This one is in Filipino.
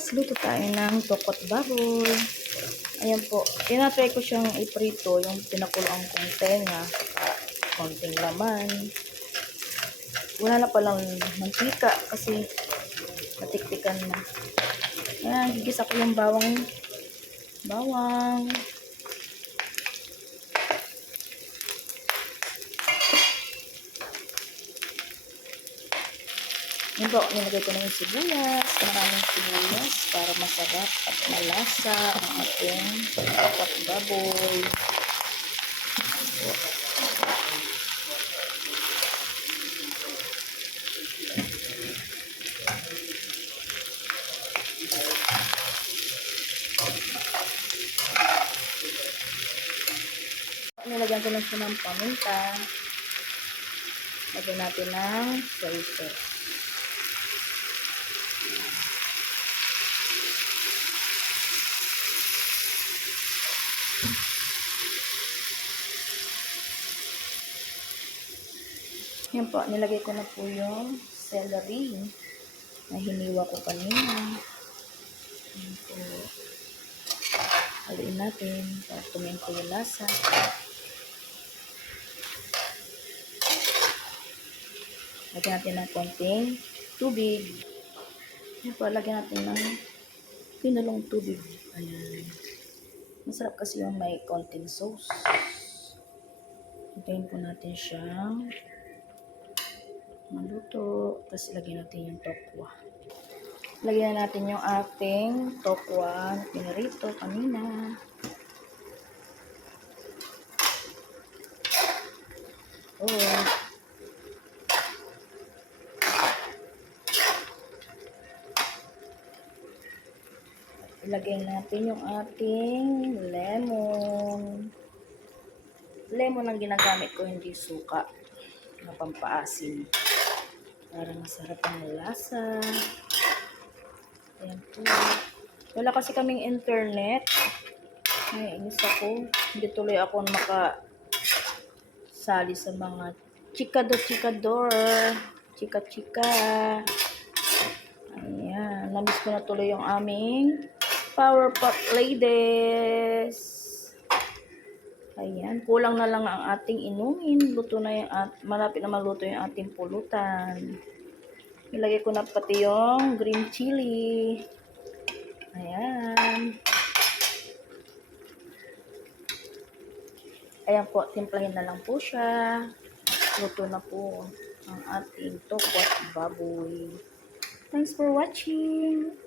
guys, luto tayo ng tokot baboy. Ayan po, tinatry ko siyang iprito, yung pinakuloan kong tenga, konting laman. Wala na palang mantika kasi matiktikan na. Ayan, gigisa ko yung bawang. Yan po, nilagay ko na yung sibuyas, maraming sibuyas para masarap at malasa ang ating tokot baboy. Nilagyan ko na siya ng paminta. Lagyan natin ng soy sauce. Yan po, nilagay ko na po yung celery na hiniwa ko kanina. Yan po. Haluin natin para tuminto yung lasa. Lagyan natin ng konting tubig. Yan po, lagyan natin ng pinulong tubig. Ayan. Masarap kasi yung may konting sauce. Hintayin po natin siyang maluto. Tapos lagyan natin yung tokwa. Lagyan natin yung ating tokwa na pinarito kanina. Oh. Ilagay natin yung ating lemon. Lemon ang ginagamit ko, hindi suka na pampaasim. Para masarap ang lasa. Ayan po. Wala kasi kaming internet. Ay, inis ako. Hindi tuloy ako makasali sa mga chikador. Chika-chika. Ayan. Namiss ko na tuloy yung aming Power Pot Ladies. Ayan, kulang na lang ang ating inumin. Luto na yung malapit na maluto yung ating pulutan. Ilagay ko na pati yung green chili. Ayan. Ayan po, timplahin na lang po siya. Luto na po ang ating tokot baboy. Thanks for watching.